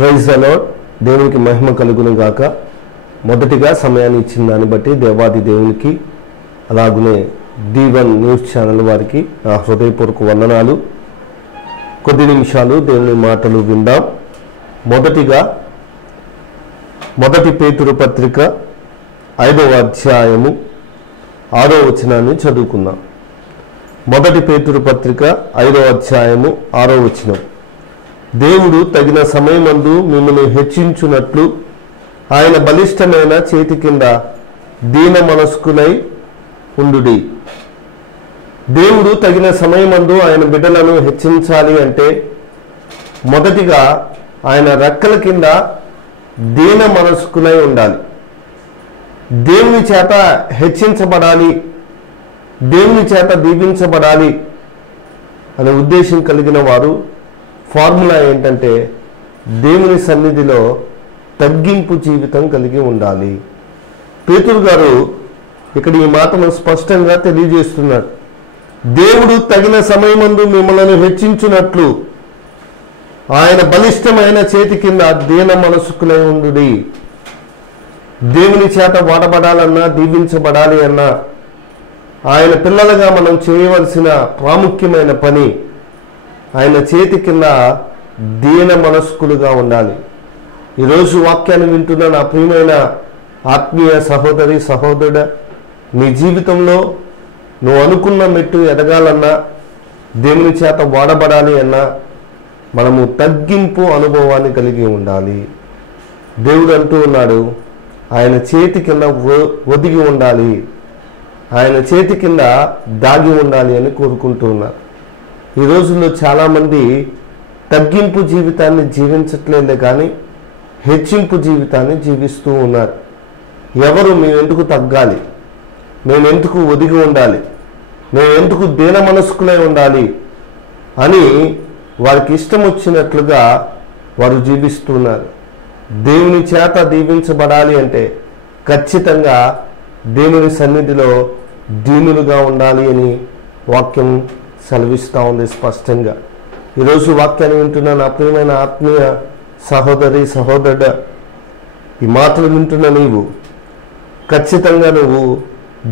Praise the lord. దేవునికి మహిమ కలుగును గాక. మొదటిగా సమయాన్ని ఇచ్చిన దాన్ని బట్టి దేవాది దేవునికి, అలాగనే D1 న్యూస్ ఛానల్ వారికి నా హృదయపూర్వక వందనాలు. కొద్ది నిమిషాలు దేవుని మాటలు విందాం. మొదటిగా మొదటి పేతురు పత్రిక 5వ అధ్యాయము 6వ వచనాన్ని చదువుకుందాం. మొదటి పేతురు పత్రిక 5వ అధ్యాయము 6వ వచనం. దేవుడు తగిన సమయమందు మిమ్మల్ని హెచ్చించున్నట్లు ఆయన బలిష్టమైన చేతి కింద దీన మనస్కులై ఉండుడి. దేవుడు తగిన సమయమందు ఆయన బిడ్డలను హెచ్చించాలి అంటే మొదటిగా ఆయన రెక్కల కింద దీన మనస్కులై ఉండాలి. దేవుని చేత హెచ్చించబడాలి, దేవుని చేత దీవించబడాలి అనే ఉద్దేశం కలిగిన వారు ఫార్ములా ఏంటంటే దేవుని సన్నిధిలో తగ్గింపు జీవితం కలిగి ఉండాలి. పేతురు గారు ఇక్కడ ఈ మాటను స్పష్టంగా తెలియజేస్తున్నారు. దేవుడు తగిన సమయమందు మిమ్మల్ని హెచ్చించున్నట్లు ఆయన బలిష్టమైన చేతి కింద దీన మనస్కులై ఉండుడి. దేవుని చేత వాడబడాలన్నా, దీవించబడాలి అన్నా ఆయన పిల్లలుగా మనం చేయవలసిన ప్రాముఖ్యమైన పని ఆయన చేతి కింద దీన మనస్కులుగా ఉండాలి. ఈరోజు వాక్యాన్ని వింటున్న నా ప్రియమైన ఆత్మీయ సహోదరి సహోదరుడా, నీ జీవితంలో నువ్వు అనుకున్న మెట్టు ఎదగాలన్నా, దేవుని చేత వాడబడాలి అన్నా మనము తగ్గింపు అనుభవాన్ని కలిగి ఉండాలి. దేవుడు అంటూ ఉన్నాడు, ఆయన చేతి కింద ఒదిగి ఉండాలి, ఆయన చేతి కింద దాగి ఉండాలి అని కోరుకుంటూ ఉన్నారు. ఈ రోజుల్లో చాలామంది తగ్గింపు జీవితాన్ని జీవించట్లేదే కానీ హెచ్చింపు జీవితాన్ని జీవిస్తూ ఉన్నారు. ఎవరు మేమెందుకు తగ్గాలి, మేమెందుకు ఒదిగి ఉండాలి, మేమెందుకు దీన మనస్కులై ఉండాలి అని వారికి ఇష్టం వచ్చినట్లుగా వారు జీవిస్తున్నారు. దేవుని చేత దీవించబడాలి అంటే ఖచ్చితంగా దేవుని సన్నిధిలో దీనులుగా ఉండాలి అని వాక్యం సెలవిస్తూ ఉంది స్పష్టంగా. ఈరోజు వాక్యాన్ని వింటున్న నా ప్రియమైన ఆత్మీయ సహోదరి సహోదరుడు, ఈ మాటలు వింటున్న నీవు ఖచ్చితంగా నువ్వు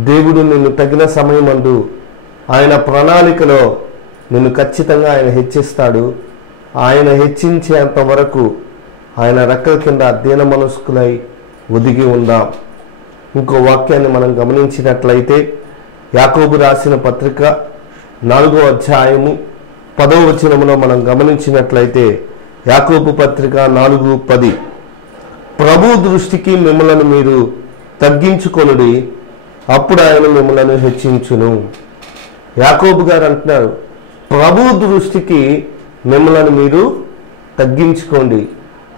దేవుడు నిన్ను తగిన సమయమందు ఆయన ప్రణాళికలో నిన్ను ఖచ్చితంగా ఆయన హెచ్చిస్తాడు. ఆయన హెచ్చించేంత వరకు ఆయన రెక్కల కింద దీన మనస్కులై ఒదిగి ఉందాం. ఇంకో వాక్యాన్ని మనం గమనించినట్లయితే యాకోబు రాసిన పత్రిక 4వ అధ్యాయము 10వ వచనములో మనం గమనించినట్లయితే యాకోబు పత్రిక 4:10, ప్రభు దృష్టికి మిమ్మల్ని మీరు తగ్గించుకొనుడి, అప్పుడు ఆయన మిమ్మల్ని హెచ్చించును. యాకోబు గారు అంటున్నారు, ప్రభు దృష్టికి మిమ్మల్ని మీరు తగ్గించుకోండి,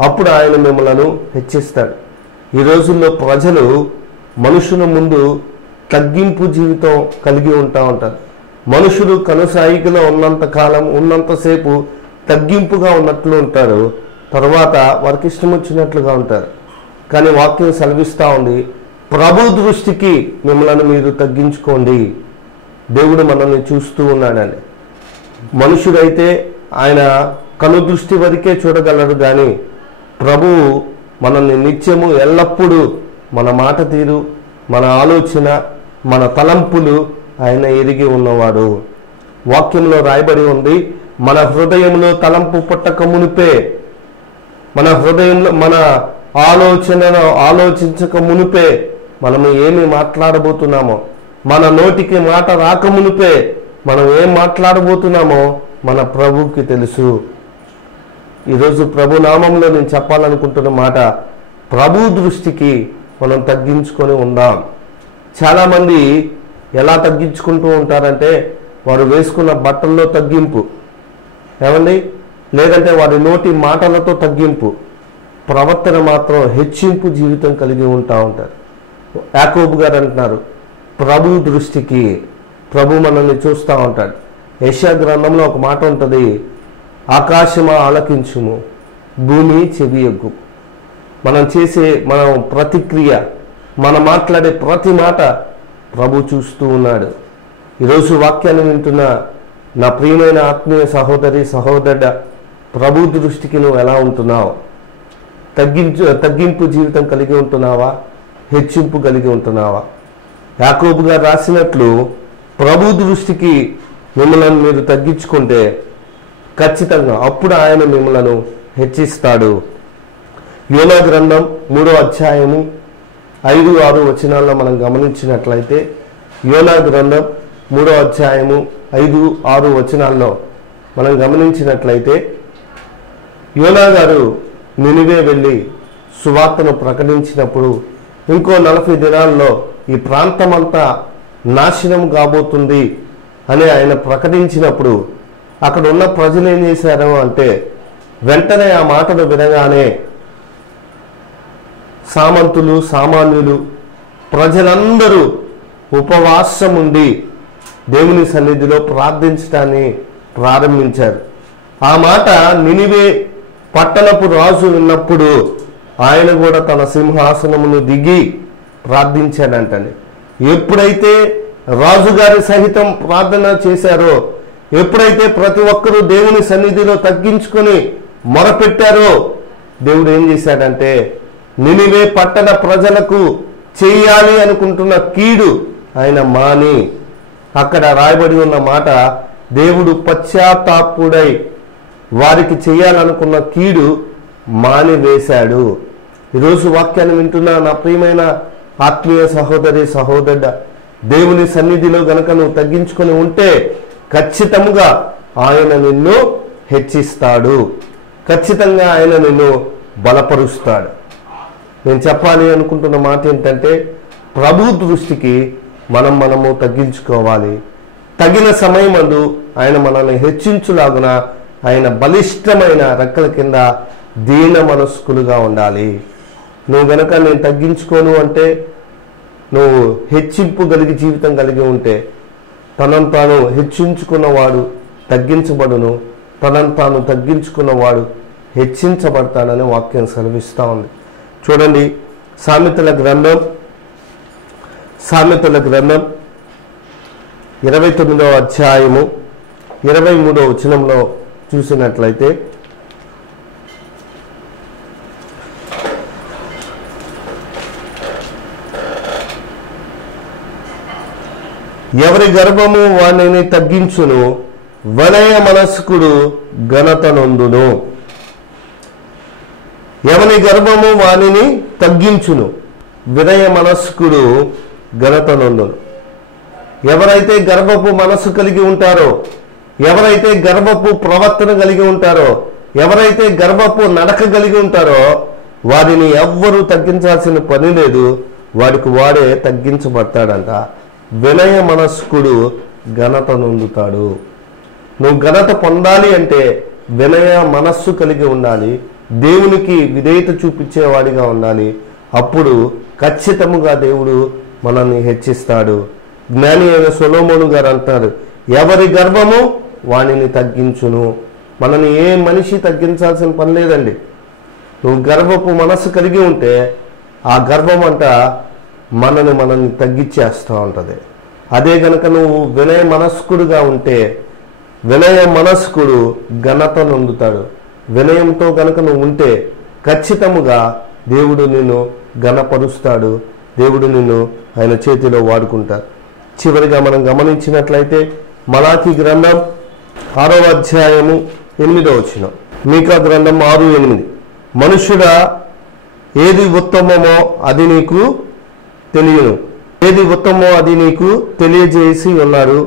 అప్పుడు ఆయన మిమ్మల్ని హెచ్చిస్తాడు. ఈ రోజుల్లో ప్రజలు మనుషుల ముందు తగ్గింపు జీవితం కలిగి ఉంటారు. మనుషులు కనుసాయికలో ఉన్నంత కాలం ఉన్నంతసేపు తగ్గింపుగా ఉన్నట్లు ఉంటారు, తర్వాత వారికి ఇష్టం వచ్చినట్లుగా ఉంటారు. కానీ వాక్యం సెలవిస్తూ ఉంది, ప్రభు దృష్టికి మిమ్మల్ని మీరు తగ్గించుకోండి. దేవుడు మనల్ని చూస్తూ ఉన్నాడని. మనుషుడైతే ఆయన కను దృష్టి వరకే చూడగలడు, కానీ ప్రభువు మనల్ని నిత్యము ఎల్లప్పుడూ మన మాట తీరు, మన ఆలోచన, మన తలంపులు ఆయన ఎరిగి ఉన్నవాడు. వాక్యంలో రాయబడి ఉంది, మన హృదయంలో తలంపు పుట్టక మునిపే, మన హృదయంలో మన ఆలోచనను ఆలోచించక మునిపే మనము ఏమి మాట్లాడబోతున్నామో, మన నోటికి మాట రాక మునిపే మనం ఏం మాట్లాడబోతున్నామో మన ప్రభువుకి తెలుసు. ఈరోజు ప్రభు నామంలో నేను చెప్పాలనుకుంటున్న మాట, ప్రభు దృష్టికి మనం తగ్గించుకొని ఉందాం. చాలామంది ఎలా తగ్గించుకుంటూ ఉంటారంటే వారు వేసుకున్న బట్టల్లో తగ్గింపు, ఏమండి, లేదంటే వారి నోటి మాటలతో తగ్గింపు, ప్రవర్తన మాత్రం హెచ్చింపు జీవితం కలిగి ఉంటారు. యాకోబు గారు అంటున్నారు, ప్రభు దృష్టికి, ప్రభు మనల్ని చూస్తూ ఉంటాడు. యెషయా గ్రంథంలో ఒక మాట ఉంటుంది, ఆకాశమా ఆలకించుము, భూమి చెవియొగ్గు. మనం చేసే ప్రతిక్రియ, మనం మాట్లాడే ప్రతి మాట ప్రభు చూస్తూ ఉన్నాడు. ఈరోజు వాక్యాన్ని వింటున్న నా ప్రియమైన ఆత్మీయ సహోదరి సహోదరుడ, ప్రభు దృష్టికి నువ్వు ఎలా ఉంటున్నావు? తగ్గింపు జీవితం కలిగి ఉంటున్నావా? హెచ్చింపు కలిగి ఉంటున్నావా? యాకోబు గారు రాసినట్లు ప్రభు దృష్టికి మిమ్మల్ని మీరు తగ్గించుకుంటే ఖచ్చితంగా అప్పుడు ఆయన మిమ్మలను హెచ్చిస్తాడు. యోనా గ్రంథం 3వ అధ్యాయము 5-6 వచనాల్లో మనం గమనించినట్లయితే, యోనా గ్రంథం 3వ అధ్యాయము 5-6 వచనాల్లో మనం గమనించినట్లయితే, యోనా గారు నినివే వెళ్ళి సువార్తను ప్రకటించినప్పుడు ఇంకో 40 దినాల్లో ఈ ప్రాంతమంతా నాశనం కాబోతుంది అని ఆయన ప్రకటించినప్పుడు అక్కడ ఉన్న ప్రజలు ఏం చేశారు అంటే, వెంటనే ఆ మాటను వినగానే సామంతులు, సామాన్యులు, ప్రజలందరూ ఉపవాసం ఉండి దేవుని సన్నిధిలో ప్రార్థించడాన్ని ప్రారంభించారు. ఆ మాట నినివే పట్టణపు రాజు విన్నప్పుడు ఆయన కూడా తన సింహాసనమును దిగి ప్రార్థించాడంటండి. ఎప్పుడైతే రాజుగారి సహితం ప్రార్థన చేశారో, ఎప్పుడైతే ప్రతి ఒక్కరూ దేవుని సన్నిధిలో తగ్గించుకొని మొరపెట్టారో, దేవుడు ఏం చేశాడంటే నినివే పట్టణ ప్రజలకు చేయాలి అనుకుంటున్న కీడు ఆయన మాని, అక్కడ రాయబడి ఉన్న మాట, దేవుడు పశ్చాత్తాపుడై వారికి చేయాలనుకున్న కీడు మానివేశాడు. ఈరోజు వాక్యాన్ని వింటున్న నా ప్రియమైన ఆత్మీయ సహోదరి సహోదరుడా, దేవుని సన్నిధిలో గనక నువ్వు తగ్గించుకొని ఉంటే ఖచ్చితంగా ఆయన నిన్ను హెచ్చిస్తాడు, ఖచ్చితంగా ఆయన నిన్ను బలపరుస్తాడు. నేను చెప్పాలి అనుకుంటున్న మాట ఏంటంటే, ప్రభు దృష్టికి మనము తగ్గించుకోవాలి. తగిన సమయమందు ఆయన మనల్ని హెచ్చించులాగున ఆయన బలిష్టమైన రెక్కల కింద దీన మనస్కులుగా ఉండాలి. నువ్వు గనక నేను తగ్గించుకోను అంటే, నువ్వు హెచ్చింపు కలిగి జీవితం కలిగి ఉంటే, తనను తాను హెచ్చించుకున్నవాడు తగ్గించబడును, తనను తాను తగ్గించుకున్నవాడు హెచ్చించబడతాడని వాక్యం సెలవిస్తూ ఉంది. చూడండి, సామెతల గ్రంథం 29వ అధ్యాయము 23వ వచనంలో చూసినట్లయితే, ఎవరి గర్భము వానిని తగ్గించును, వినయ మనస్కుడు ఘనత నొందును. ఎవని గర్భము వానిని తగ్గించును, వినయ మనస్కుడు ఘనత నొందును. ఎవరైతే గర్భపు మనస్సు కలిగి ఉంటారో, ఎవరైతే గర్భపు ప్రవర్తన కలిగి ఉంటారో, ఎవరైతే గర్భపు నడక కలిగి ఉంటారో, వారిని ఎవ్వరూ తగ్గించాల్సిన పని లేదు, వాడికి వాడే తగ్గించబడతాడంట. వినయ మనస్కుడు ఘనత నొందుతాడు. నువ్వు ఘనత పొందాలి అంటే వినయ మనస్సు కలిగి ఉండాలి, దేవునికి విధేయత చూపించేవాడిగా ఉండాలి. అప్పుడు ఖచ్చితముగా దేవుడు మనల్ని హెచ్చిస్తాడు. జ్ఞాని అయిన సొలొమోను గారు అంటారు, ఎవరి గర్భము వానిని తగ్గించును. మనని ఏ మనిషి తగ్గించాల్సిన పని లేదండి. నువ్వు గర్భపు మనస్సు కలిగి ఉంటే ఆ గర్భం అంట మనల్ని తగ్గించేస్తూ ఉంటుంది. అదే గనక నువ్వు వినయ మనస్కుడుగా ఉంటే, వినయ మనస్కుడు ఘనత నొందుతాడు. వినయంతో గనక నువ్వు ఉంటే ఖచ్చితముగా దేవుడు నిన్ను ఘనపరుస్తాడు, దేవుడు నిన్ను ఆయన చేతిలో వాడుకుంటాడు. చివరిగా మనం గమనించినట్లయితే మలాకి గ్రంథం 6వ అధ్యాయము 8వ వచనం, మీకా గ్రంథం 6:8, మనుష్యుడా ఏది ఉత్తమమో అది నీకు తెలియను, ఏది ఉత్తమమో అది నీకు తెలియజేసి ఉన్నారు.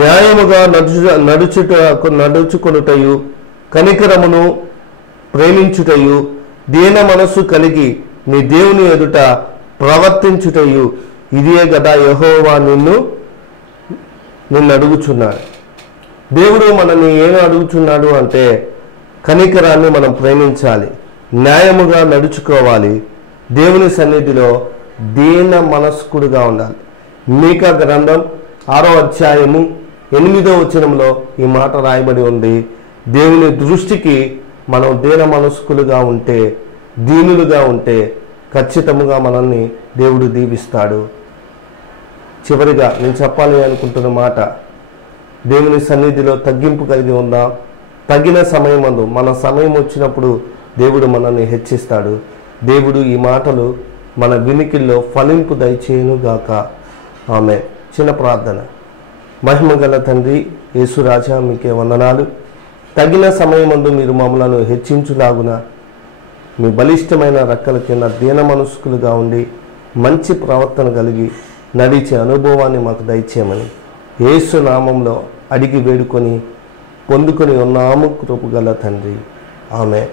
న్యాయముగా నడుచుకొనుటయు, కనికరమును ప్రేమించుటయు, దీన మనస్సు కలిగి నీ దేవుని ఎదుట ప్రవర్తించుటయు, ఇదే గదా యెహోవా నిన్ను అడుగుచున్నాడు. దేవుడు మనల్ని ఏం అడుగుచున్నాడు అంటే, కనికరాన్ని మనం ప్రేమించాలి, న్యాయముగా నడుచుకోవాలి, దేవుని సన్నిధిలో దీన మనస్కుడుగా ఉండాలి. మీకా గ్రంథం 6వ అధ్యాయము 8వ వచనంలో ఈ మాట రాయబడి ఉంది. దేవుని దృష్టికి మనం దీన మనస్కులుగా ఉంటే, దీనులుగా ఉంటే ఖచ్చితముగా మనల్ని దేవుడు దీవిస్తాడు. చివరిగా నేను చెప్పాలి అనుకుంటున్న మాట, దేవుని సన్నిధిలో తగ్గింపు కలిగి ఉందాం. తగిన సమయమందు మన సమయం వచ్చినప్పుడు దేవుడు మనల్ని హెచ్చిస్తాడు. దేవుడు ఈ మాటలు మన వినికిల్లో ఫలింపు దయచేయునుగాక. ఆమె చిన్న ప్రార్థన. మహిమగల తండ్రి యేసురాజా, మీకే వందనాలు. తగిన సమయమందు మీరు మమ్మలను హెచ్చించులాగున మీ బలిష్టమైన రెక్కల కింద దీన మనస్కులుగా ఉండి మంచి ప్రవర్తన కలిగి నడిచే అనుభవాన్ని మాకు దయచేయమని యేసు నామంలో అడిగి వేడుకొని పొందుకొని ఉన్నాము కృపగల తండ్రి. ఆమె.